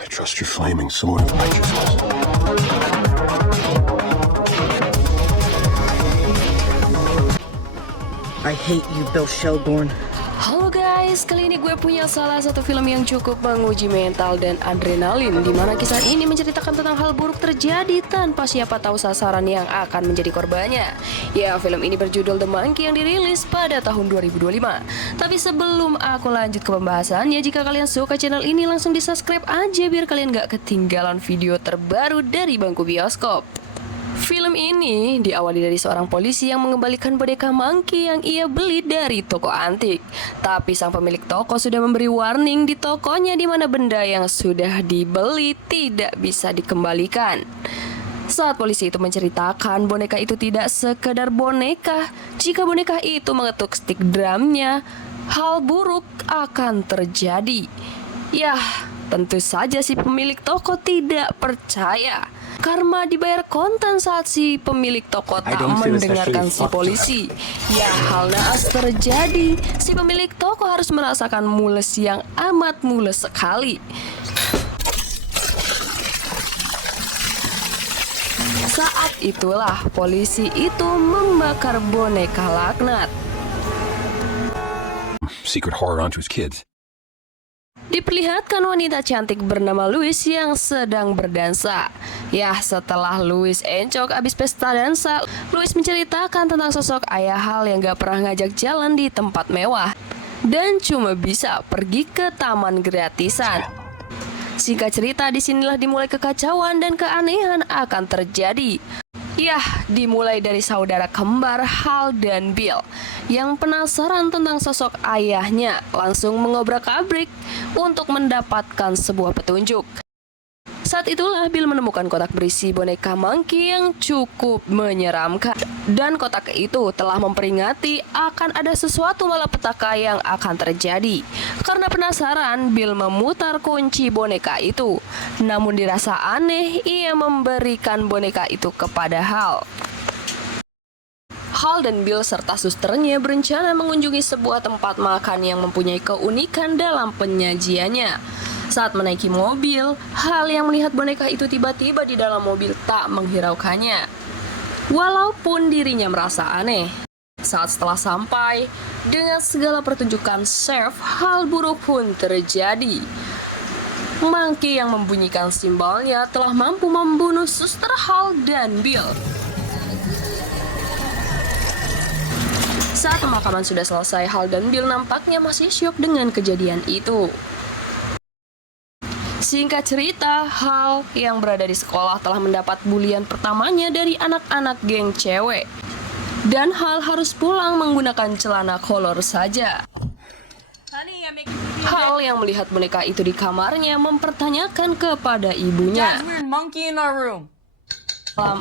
I trust your flaming sword of righteousness. I hate you, Bill Shelbourne. Halo guys, kali ini gue punya salah satu film yang cukup menguji mental dan adrenalin, di mana kisah ini menceritakan tentang hal buruk terjadi tanpa siapa tahu sasaran yang akan menjadi korbannya. Ya, film ini berjudul The Monkey yang dirilis pada tahun 2025. Tapi sebelum aku lanjut ke pembahasannya, jika kalian suka channel ini langsung di subscribe aja biar kalian gak ketinggalan video terbaru dari Bangku Bioskop. Film ini diawali dari seorang polisi yang mengembalikan boneka monkey yang ia beli dari toko antik. Tapi sang pemilik toko sudah memberi warning di tokonya di mana benda yang sudah dibeli tidak bisa dikembalikan. Saat polisi itu menceritakan boneka itu tidak sekedar boneka, jika boneka itu mengetuk stick drumnya, hal buruk akan terjadi. Yah, tentu saja si pemilik toko tidak percaya. Karma dibayar kontan saat si pemilik toko tak mendengarkan si polisi. Ya, hal naas terjadi. Si pemilik toko harus merasakan mules yang amat mules sekali. Saat itulah polisi itu membakar boneka laknat. Secret horror onto his kids. Diperlihatkan wanita cantik bernama Louis yang sedang berdansa. Ya, setelah Louis encok abis pesta dansa, Louis menceritakan tentang sosok ayah Hal yang gak pernah ngajak jalan di tempat mewah dan cuma bisa pergi ke taman gratisan. Singkat cerita, disinilah dimulai kekacauan dan keanehan akan terjadi. Yah, dimulai dari saudara kembar Hal dan Bill yang penasaran tentang sosok ayahnya langsung mengobrak-abrik untuk mendapatkan sebuah petunjuk. Saat itulah Bill menemukan kotak berisi boneka monkey yang cukup menyeramkan. Dan kotak itu telah memperingati akan ada sesuatu malapetaka yang akan terjadi. Karena penasaran, Bill memutar kunci boneka itu. Namun dirasa aneh, ia memberikan boneka itu kepada Hal. Hal dan Bill serta susternya berencana mengunjungi sebuah tempat makan yang mempunyai keunikan dalam penyajiannya. Saat menaiki mobil, Hal yang melihat boneka itu tiba-tiba di dalam mobil tak menghiraukannya. Walaupun dirinya merasa aneh. Saat setelah sampai, dengan segala pertunjukan serve, hal buruk pun terjadi. Monkey yang membunyikan simbolnya telah mampu membunuh suster Hal dan Bill. Saat pemakaman sudah selesai, Hal dan Bill nampaknya masih syok dengan kejadian itu. Singkat cerita, Hal yang berada di sekolah telah mendapat bulian pertamanya dari anak-anak geng cewek. Dan Hal harus pulang menggunakan celana kolor saja. Hal yang melihat boneka itu di kamarnya mempertanyakan kepada ibunya.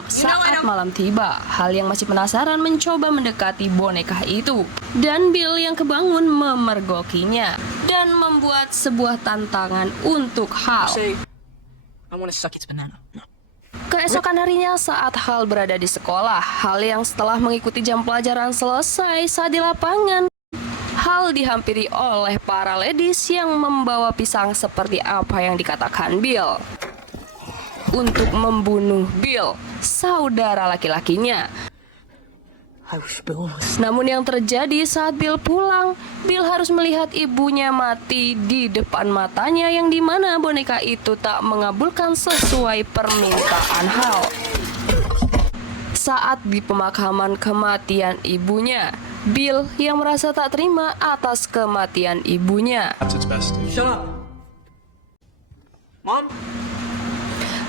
Saat malam tiba, Hal yang masih penasaran mencoba mendekati boneka itu. Dan Bill yang kebangun memergokinya dan membuat sebuah tantangan untuk Hal. Keesokan harinya saat Hal berada di sekolah, Hal yang setelah mengikuti jam pelajaran selesai saat di lapangan, Hal dihampiri oleh para ladies yang membawa pisang seperti apa yang dikatakan Bill. Untuk membunuh Bill, saudara laki-lakinya. Namun yang terjadi saat Bill pulang, Bill harus melihat ibunya mati di depan matanya yang dimana boneka itu tak mengabulkan sesuai permintaan Hal. Saat di pemakaman kematian ibunya, Bill yang merasa tak terima atas kematian ibunya.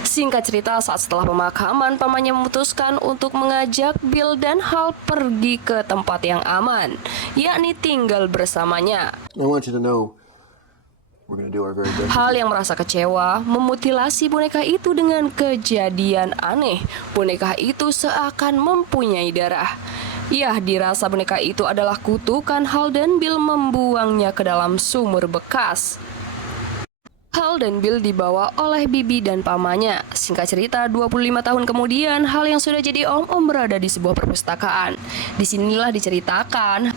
Singkat cerita, saat setelah pemakaman, pamannya memutuskan untuk mengajak Bill dan Hal pergi ke tempat yang aman, yakni tinggal bersamanya. Hal yang merasa kecewa memutilasi boneka itu dengan kejadian aneh. Boneka itu seakan mempunyai darah. Ya, dirasa boneka itu adalah kutukan Hal dan Bill membuangnya ke dalam sumur bekas. Hal dan Bill dibawa oleh bibi dan pamannya. Singkat cerita, 25 tahun kemudian, Hal yang sudah jadi om-om berada di sebuah perpustakaan. Disinilah diceritakan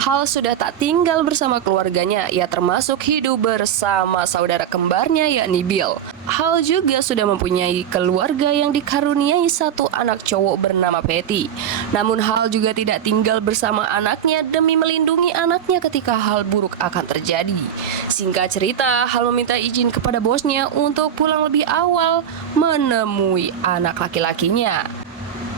Hal sudah tak tinggal bersama keluarganya, ia termasuk hidup bersama saudara kembarnya yakni Bill. Hal juga sudah mempunyai keluarga yang dikaruniai satu anak cowok bernama Patty. Namun Hal juga tidak tinggal bersama anaknya demi melindungi anaknya ketika hal buruk akan terjadi. Singkat cerita, Hal meminta izin kepada bosnya untuk pulang lebih awal menemui anak laki-lakinya.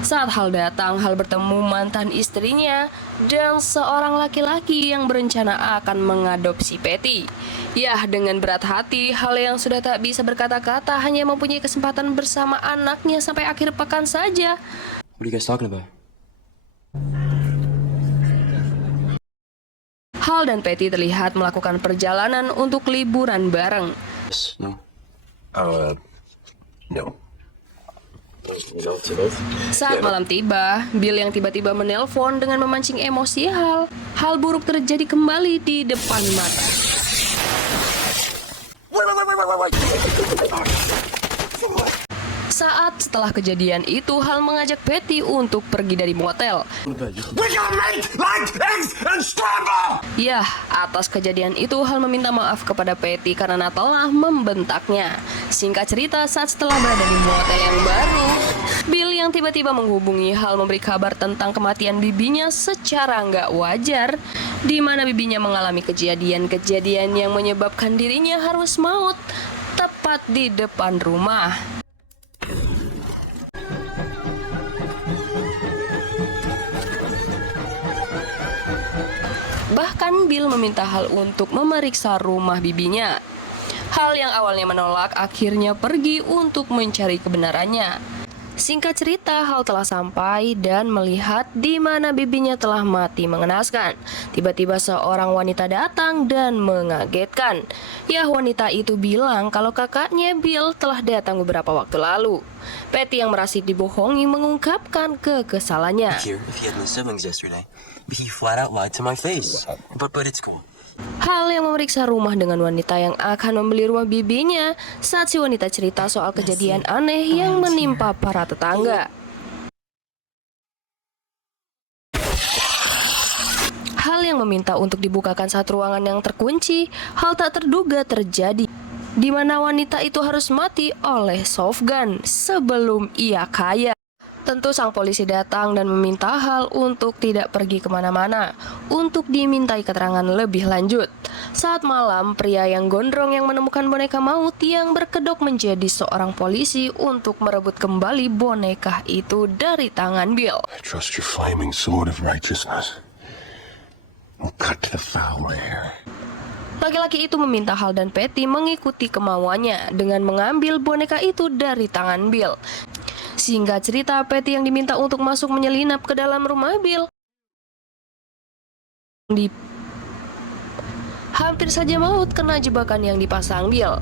Saat Hal datang, Hal bertemu mantan istrinya dan seorang laki-laki yang berencana akan mengadopsi Patty. Ya, dengan berat hati, Hal yang sudah tak bisa berkata-kata hanya mempunyai kesempatan bersama anaknya sampai akhir pekan saja. What are you guys talking about? Hal dan Patty terlihat melakukan perjalanan untuk liburan bareng. Yes, no. No. Saat malam tiba, Bill yang tiba-tiba menelpon dengan memancing emosi Hal. Hal buruk terjadi kembali di depan mata. Saat setelah kejadian itu, Hal mengajak Patty untuk pergi dari motel. Ya, atas kejadian itu Hal meminta maaf kepada Patty karena telah membentaknya. Singkat cerita, saat setelah berada di motel yang baru, Bill yang tiba-tiba menghubungi Hal memberi kabar tentang kematian bibinya secara nggak wajar, di mana bibinya mengalami kejadian-kejadian yang menyebabkan dirinya harus maut tepat di depan rumah. Bahkan Bill meminta Hal untuk memeriksa rumah bibinya. Hal yang awalnya menolak akhirnya pergi untuk mencari kebenarannya. Singkat cerita, Hal telah sampai dan melihat di mana bibinya telah mati mengenaskan. Tiba-tiba seorang wanita datang dan mengagetkan. Ya, wanita itu bilang kalau kakaknya Bill telah datang beberapa waktu lalu. Patty yang merasa dibohongi mengungkapkan kekesalannya. Here, if he had no siblings yesterday, he flat out lied to my face. But it's cool. Hal yang memeriksa rumah dengan wanita yang akan membeli rumah bibinya saat si wanita cerita soal kejadian aneh yang menimpa para tetangga. Hal yang meminta untuk dibukakan satu ruangan yang terkunci, hal tak terduga terjadi, di mana wanita itu harus mati oleh shotgun sebelum ia kaya. Tentu sang polisi datang dan meminta Hal untuk tidak pergi kemana-mana untuk dimintai keterangan lebih lanjut. Saat malam, pria yang gondrong yang menemukan boneka maut yang berkedok menjadi seorang polisi untuk merebut kembali boneka itu dari tangan Bill. I trust your flaming sword of righteousness. We'll cut to the foul air. Laki-laki itu meminta Hal dan Patty mengikuti kemauannya dengan mengambil boneka itu dari tangan Bill. Singkat cerita, Patty yang diminta untuk masuk menyelinap ke dalam rumah Bill hampir saja maut kena jebakan yang dipasang Bill.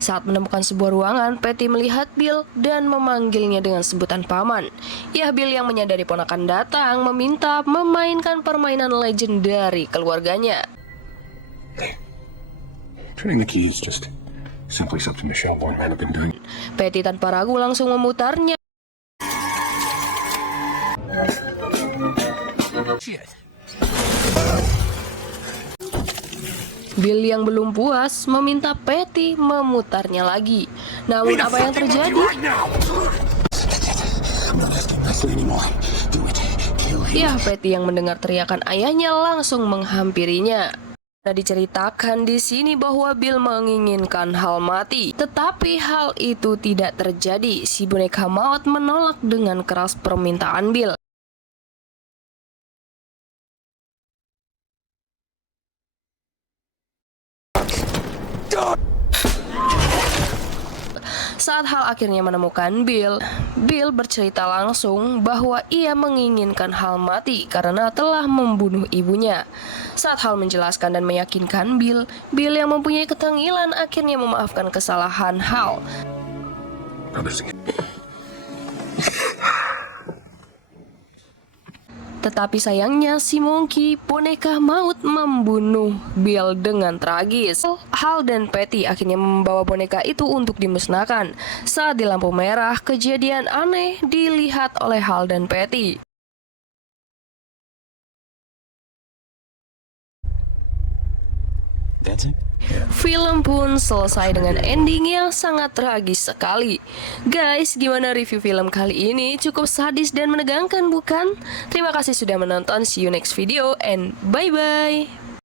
Saat menemukan sebuah ruangan, Patty melihat Bill dan memanggilnya dengan sebutan paman. Ya, Bill yang menyadari ponakan datang meminta memainkan permainan legendari keluarganya. Turning the keys just simply something the Shelbourne men have been doing. Patty tanpa ragu langsung memutarnya. Bill yang belum puas meminta Patty memutarnya lagi. Namun apa yang terjadi? Ya, Patty yang mendengar teriakan ayahnya langsung menghampirinya. Diceritakan di sini bahwa Bill menginginkan Hal mati, tetapi hal itu tidak terjadi. Si boneka maut menolak dengan keras permintaan Bill. Saat Hal akhirnya menemukan Bill, Bill bercerita langsung bahwa ia menginginkan Hal mati karena telah membunuh ibunya. Saat Hal menjelaskan dan meyakinkan Bill, Bill yang mempunyai ketengilan akhirnya memaafkan kesalahan Hal. Tetapi sayangnya si Monkey, boneka maut, membunuh Bill dengan tragis. Hal dan Patty akhirnya membawa boneka itu untuk dimusnahkan. Saat di lampu merah, kejadian aneh dilihat oleh Hal dan Patty. Dancing? Film pun selesai dengan ending yang sangat tragis sekali. Guys, gimana review film kali ini? Cukup sadis dan menegangkan bukan? Terima kasih sudah menonton. See you next video and bye-bye.